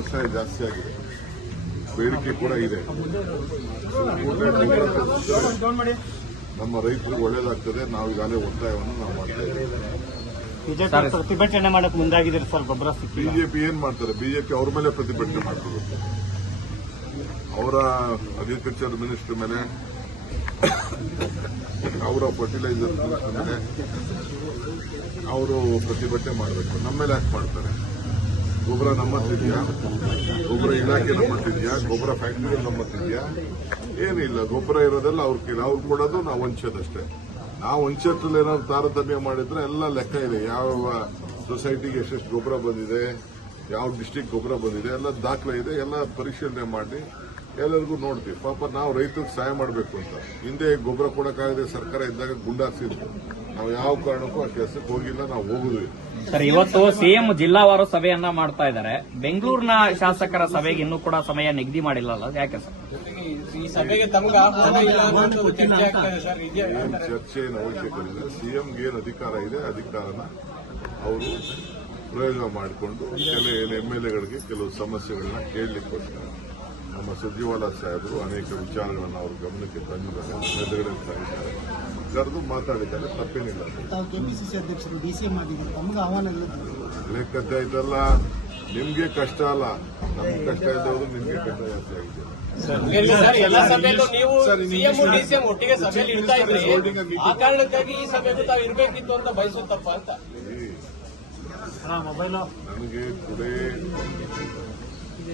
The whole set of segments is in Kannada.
ಒತ್ತಾಯ ಜಾಸ್ತಿ ಆಗಿದೆ. ಬೇಡಿಕೆ ಕೂಡ ಇದೆ. ನಮ್ಮ ರೈತರಿಗೆ ಒಳ್ಳೇದಾಗ್ತದೆ. ನಾವು ಈಗಾಗಲೇ ಒತ್ತಾಯವನ್ನು ನಾವು ಮಾಡ್ತಾ ಇದ್ದೀವಿ. ಪ್ರತಿಭಟನೆ ಮಾಡಕ್ಕೆ ಮುಂದಾಗಿದ್ದೀರಿ ಸರ್ ಗೊಬ್ಬರ ಬಿಜೆಪಿ ಏನ್ ಮಾಡ್ತಾರೆ? ಬಿಜೆಪಿ ಅವ್ರ ಮೇಲೆ ಪ್ರತಿಭಟನೆ ಮಾಡ್ತಾರೆ ಅವರ ಅಗ್ರಿಕಲ್ಚರ್ ಮಿನಿಸ್ಟರ್ ಮೇಲೆ ಅವರ ಫರ್ಟಿಲೈಸರ್ ಮಿನಿಸ್ಟರ್ ಮೇಲೆ ಅವರು ಪ್ರತಿಭಟನೆ ಮಾಡಬೇಕು. ನಮ್ಮ ಮೇಲೆ ಯಾಕೆ ಮಾಡ್ತಾರೆ? ಗೊಬ್ಬರ ನಮ್ಮತ್ತಿದ್ಯಾ? ಗೊಬ್ಬರ ಇಲಾಖೆ ನಮ್ಮತ್ತಿದ್ಯಾ? ಗೊಬ್ಬರ ಫ್ಯಾಕ್ಟರಿ ನಮ್ಮತ್ತಿದ್ಯಾ? ಏನಿಲ್ಲ, ಗೊಬ್ಬರ ಇರೋದೆಲ್ಲ ಅವ್ರ ಕೇಳಿ ಅವ್ರು ಕೊಡೋದು ನಾವು ಹಂಚೋದಷ್ಟೇ ನಾವು ಹಂಚೋದ್ರಲ್ಲಿ ಏನಾದ್ರು ತಾರತಮ್ಯ ಮಾಡಿದ್ರೆ ಎಲ್ಲ ಲೆಕ್ಕ ಇದೆ. ಯಾವ ಸೊಸೈಟಿಗೆ ಎಷ್ಟೆಷ್ಟು ಗೊಬ್ಬರ ಬಂದಿದೆ, ಯಾವ ಡಿಸ್ಟಿಕ್ ಗೊಬ್ಬರ ಬಂದಿದೆ, ಎಲ್ಲ ದಾಖಲೆ ಇದೆ, ಎಲ್ಲ ಪರಿಶೀಲನೆ ಮಾಡಿ. ಎಲ್ಲರಿಗೂ ನೋಡ್ತೀವಿ. ಪಾಪ ನಾವು ರೈತರಿಗೆ ಸಹಾಯ ಮಾಡಬೇಕು ಅಂತ. ಹಿಂದೆ ಗೊಬ್ಬರ ಕೊಡಕ್ಕಾಗದೆ ಸರ್ಕಾರ ಇದ್ದಾಗ ಗುಂಡಾಸಿದ್ರು ನಾವು ಯಾವ ಕಾರಣಕ್ಕೂ ಆ ಕೆಲಸಕ್ಕೆ ಹೋಗಿಲ್ಲ ನಾವು ಹೋಗುದು ಸರ್ ಇವತ್ತು ಸಿಎಂ ಜಿಲ್ಲಾವಾರು ಸಭೆಯನ್ನ ಮಾಡ್ತಾ ಇದ್ದಾರೆ. ಬೆಂಗಳೂರಿನ ಶಾಸಕರ ಸಭೆಗೆ ಇನ್ನೂ ಕೂಡ ಸಮಯ ನಿಗದಿ ಮಾಡಿಲ್ಲಲ್ಲ ಯಾಕೆ ಸರ್? ಈ ಸಭೆಗೆ ಏನ್ ಚರ್ಚೆ ಏನು ಅವಶ್ಯಕತೆ ಇಲ್ಲ. ಸಿಎಂಗೆ ಏನು ಅಧಿಕಾರ ಇದೆ ಅಧಿಕಾರನ ಅವರು ಪ್ರಯೋಗ ಮಾಡಿಕೊಂಡು ಕೆಲ ಎಂ ಎಲ್ ಎಗಳಿಗೆ ಕೆಲವು ಸಮಸ್ಯೆಗಳನ್ನ ಕೇಳಲಿಕ್ಕೋಸ್ಕರ. ನಮ್ಮ ಸಚಿವಾಲಯ ಸಾಹೇಬರು ಅನೇಕ ವಿಚಾರಗಳನ್ನು ಅವರು ಗಮನಕ್ಕೆ ತಂದಿದ್ದಾರೆ ಎದುರುಗಡೆ ತಂದಿದ್ದಾರೆ ಕರೆದು ಮಾತಾಡಿದ್ದಾರೆ ತಪ್ಪೇನಿಲ್ಲ. ತಾವು ಕೆಪಿಸಿಸಿ ಅಧ್ಯಕ್ಷರು ಡಿಸಿಎಂ ಆಗಿದ್ದಾರೆ ತಮಗೆ ಆಹ್ವಾನ ಇಲ್ಲ ಲೆಕ್ಕತ್ತೆ ಆಯ್ತಲ್ಲ ನಿಮ್ಗೆ ಕಷ್ಟ ಅಲ್ಲ. ನಮ್ಗೆ ಕಷ್ಟ ಇದ್ದವರು ನಿಮ್ಗೆ ಕಷ್ಟ ಜಾಸ್ತಿ ಆಗಿದೆ. ನನಗೆ sir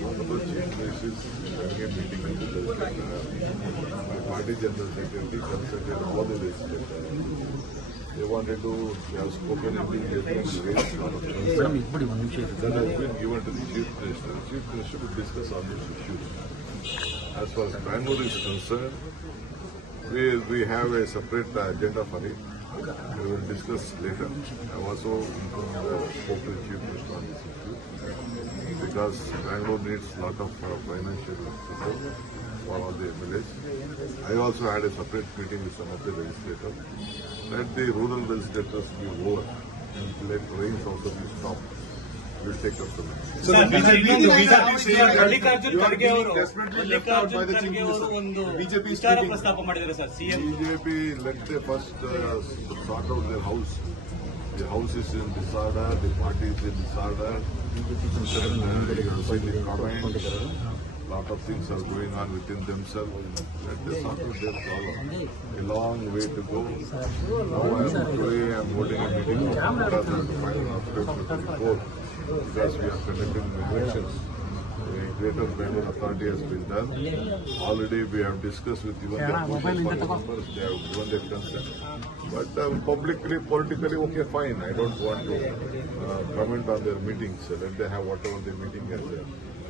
Honorable Chief meeting with the party general secretary the. They wanted to, have spoken in the raised a lot of concerns has been given to the Chief Minister. The Chief Minister will discuss on this issues. As far as Bangalore is concerned, we, we have a separate agenda for it. We will discuss later. I also spoke the Chief Minister on this issue because Bangalore needs a lot of uh, financial support for all the MLAs. I also had a separate meeting with some of the legislators. Let the rural legislators be over and let rains also be stopped. We'll take up the ಅವರು ಒಂದು ವಿಚಾರ ಪ್ರಸ್ತಾಪ ಮಾಡಿದ್ದಾರೆ sir CM BJP let the first uh, sort out their house. The house is in disorder, the party is in disorder. And, uh, you see the lot of things are going on within themselves. Let them sort out their problem. A long way to go. Now I am today I am holding a meeting of the final October 24 because we are conducting elections. The Greater Bangalore Authority has been done. Already we have discussed with even the members, they have given their consent. But um, publicly, politically, okay, fine. I don't want to uh, comment on their meetings. Let them have whatever their meeting is.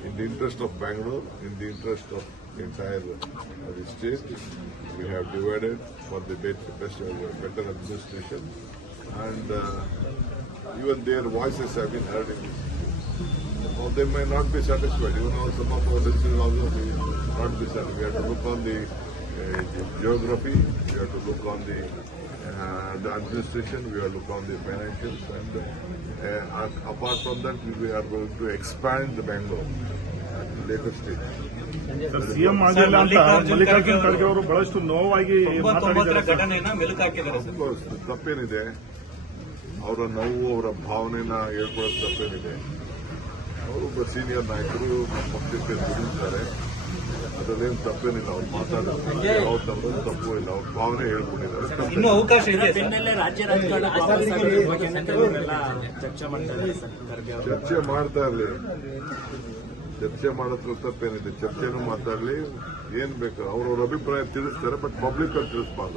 In the interest of Bangalore, in the interest of the entire uh, state, we have divided for the best, best uh, better administration. And uh, even their voices have been heard in this or they may not be satisfied. You know, some of our decisions also may not be satisfied. We have to look on the, uh, the geography, we have to look on the, uh, the administration, we have to look on the financials, and uh, and apart from that, we are going to expand the Bangalore at a later stage. CM ಆಗಿಲ್ಲ ಅಂತ ಮಲ್ಲಿಕಾರ್ಜುನ್ ಖರ್ಗೆ ಅವರು ಬಹಳಷ್ಟು ನೋವಾಗಿ ತೊಂಬತ್ತೊಂಬತ್ತರ ಮಾತಾಡಿದ್ದಾರೆ ಘಟನೆಯನ್ನ ಮೆಲುಕು ಹಾಕಿದ್ದಾರೆ Of course, ತಪ್ಪೇನಿದೆ ಅವರ ನೋವು ಅವರ ಭಾವನೆನ ಹೇಳ್ಕೊಳ್ಳೋದು ತಪ್ಪೇನಿದೆ ಅವರು ಒಬ್ಬ ಸೀನಿಯರ್ ನಾಯಕರು ನಮ್ಮ ಪಕ್ಷಕ್ಕೆ ದುಡಿತಾರೆ. ಅದರಲ್ಲೇನು ತಪ್ಪೇನಿಲ್ಲ ಅವ್ರು ಮಾತಾಡೋದು ಯಾವ ತಪ್ಪು ತಪ್ಪು ಇಲ್ಲ ಅವ್ರ ಭಾವನೆ ಹೇಳ್ಕೊಂಡಿದ್ದಾರೆ. ಇನ್ನೂ. ಅವಕಾಶ ಇದೆ ಸರ್. ಬೆನ್ನಲ್ಲೇ ರಾಜ್ಯ ರಾಜಕಾರಣ ವಾಪಸ್ ಆಗಿರೋ ಚರ್ಚೆ ಮಾಡ್ತಾರೆ ಸರ್. ಚರ್ಚೆ ಮಾಡ್ತಾ ಇರ್ಲಿ. ಚರ್ಚೆ ಮಾಡೋದ್ರ ತಪ್ಪೇನಿದೆ. ಚರ್ಚೆನೂ ಮಾತಾಡ್ಲಿ ಏನ್ ಬೇಕು? ಅವ್ರವ್ರ ಅಭಿಪ್ರಾಯ ತಿಳಿಸ್ತಾರೆ ಬಟ್ ಪಬ್ಲಿಕ್ ಅಲ್ಲಿ ತಿಳಿಸ್ಬಾರ್ದು.